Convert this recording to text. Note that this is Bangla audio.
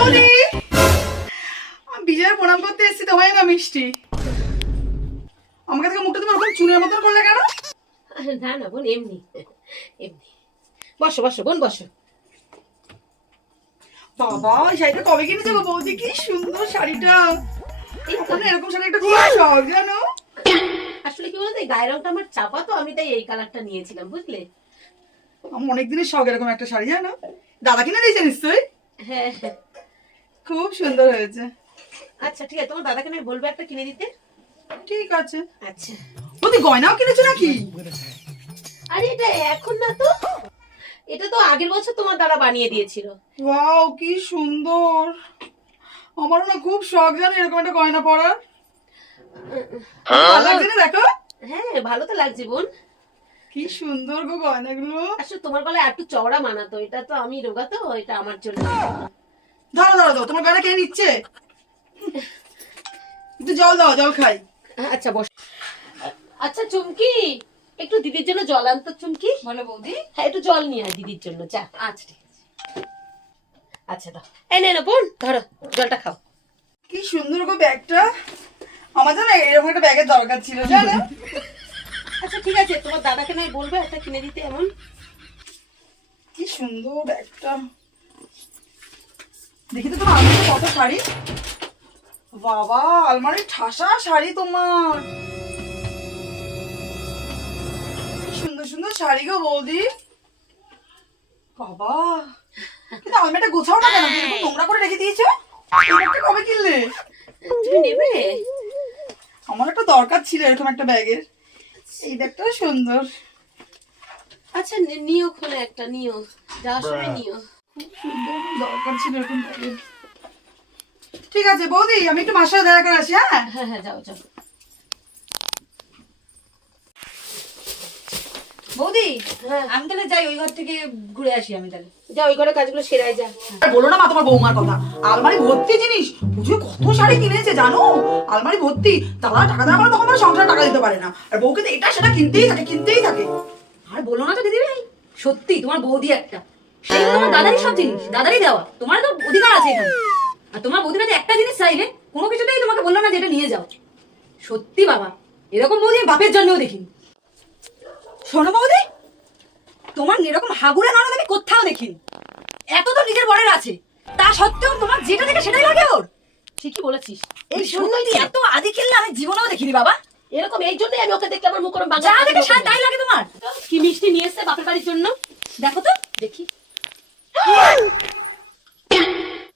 বৌদি আমি বিজয়ের প্রণাম করতে এসেছি তোমায় না মিষ্টি। আমাকে থেকে মুখটা তুমি ওরকম চুনের মতন করলে কেন? না না বোন, এমনি এমনি। বসো বসো বোন বসো। বাবা ওই শাড়িটা কবে কিনেছো গো বৌদি? কি সুন্দর শাড়িটা। ওখানে এরকম শাড়ি একটা খুব শখ জানো। আসলে কি বলতো, এই গায়ের রংটা আমার চাপা, তো আমি তাই এই কালারটা নিয়েছিলাম, বুঝলে? আমার অনেকদিনের শখ এরকম একটা শাড়ি জানো। দাদা কিনে দিয়েছে নিশ্চয়ই। হ্যাঁ হ্যাঁ। খুব সুন্দর হয়েছে। আচ্ছা ঠিক আছে, তোমার দাদাকে আমি বলবো একটা কিনে দিতে। ঠিক আছে। আচ্ছা। বৌদি গয়নাও কিনেছো নাকি? আরে এটা এখন না তো, এটা তো আগের বছর তোমার দাদা বানিয়ে দিয়েছিল। ওয়াও কি সুন্দর। আমারও না খুব শখ জানো এরকম একটা গয়না পরার। ভালো লাগছে না দেখো? হ্যাঁ ভালো তো লাগছে বোন। কি সুন্দর গো গয়নাগুলো। আসলে তোমার গলায় একটু চওড়া মানাতো, এটা তো আমি রোগা, তো এটা আমার জন্য। ধরো ধরো ধরো, তোমার গয়না কে নিচ্ছে? একটু জল দাও, জল খাই। আচ্ছা বস। আচ্ছা চুমকি, একটু দিদির জন্য জল আনতো। চুমকি বলো বৌদি। হ্যাঁ একটু জল নিয়ে আয় দিদির জন্য, যা। আচ্ছা ঠিক আছে। আচ্ছা দাও, এই নে না বোন, ধরো জলটা খাও। কি সুন্দর গো ব্যাগটা। আমার জানো এরকম একটা ব্যাগের দরকার ছিল জানো। আচ্ছা ঠিক আছে, তোমার দাদাকে নয় বলবে একটা কিনে দিতে এমন। কি সুন্দর ব্যাগটা। দেখি তো তোমার আলমারিতে কত শাড়ি। বাবা আলমারি ঠাসা শাড়ি তোমার। কি সুন্দর সুন্দর শাড়ি গো বৌদি। বাবা কিন্তু আলমারিটা গোছাও না কেন? এরকম নোংরা করে রেখে দিয়েছো। এই ব্যাগটা কবে কিনলে? তুমি নেবে? আমার একটা দরকার ছিল এরকম একটা ব্যাগের। এই ব্যাগটাও সুন্দর। আচ্ছা নিও, খুলে একটা নিও, যাওয়ার সময় নিও। খুব সুন্দর, দরকার ছিল এরকম ব্যাগের। ঠিক আছে বৌদি, আমি একটু মার সাথে দেখা করে আসি। হ্যাঁ হ্যাঁ হ্যাঁ যাও যাও। বৌদি হ্যাঁ আমি তাহলে যাই, ওই ঘর থেকে ঘুরে আসি আমি তাহলে। যা, ওই ঘরে কাজগুলো সেরাই যা। আর বলো না মা তোমার বৌমার কথা। আলমারি ভর্তি জিনিস, বুঝে কত শাড়ি কিনেছে জানো। আলমারি ভর্তি। দাদা টাকা দেওয়া করে তখন আমার সংসারে টাকা দিতে পারে না, আর বউকে তো এটা সেটা কিনতেই থাকে কিনতেই থাকে। আর বলো না তো দিদি ভাই, সত্যি তোমার বৌদি একটা। সেই তোমার দাদারই সব জিনিস, দাদারই দেওয়া, তোমার তো অধিকার আছে এখানে। আর তোমার বৌদির কাছে একটা জিনিস চাইলে কোনো কিছুতেই তোমাকে বললো না যে এটা নিয়ে যাও। সত্যি বাবা, এরকম বৌদি আমি বাপের জন্যও দেখিনি। শোনো বৌদি, তোমার এরকম হাগুড়ে ননদ আমি কোথাও দেখিনি। এত তো নিজের বরের আছে, তা সত্ত্বেও তোমার যেটা দেখে সেটাই লাগে ওর। ঠিকই বলেছিস, এই সত্যি এত আদি খেললে আমি জীবনেও দেখিনি বাবা। এরকম এই জন্যই আমি ওকে দেখলে আমার মুখ ওরম যা বাংলা দেখে তাই লাগে তোমার। কি মিষ্টি নিয়ে এসছে বাপের বাড়ির জন্য, দেখো তো। দেখি।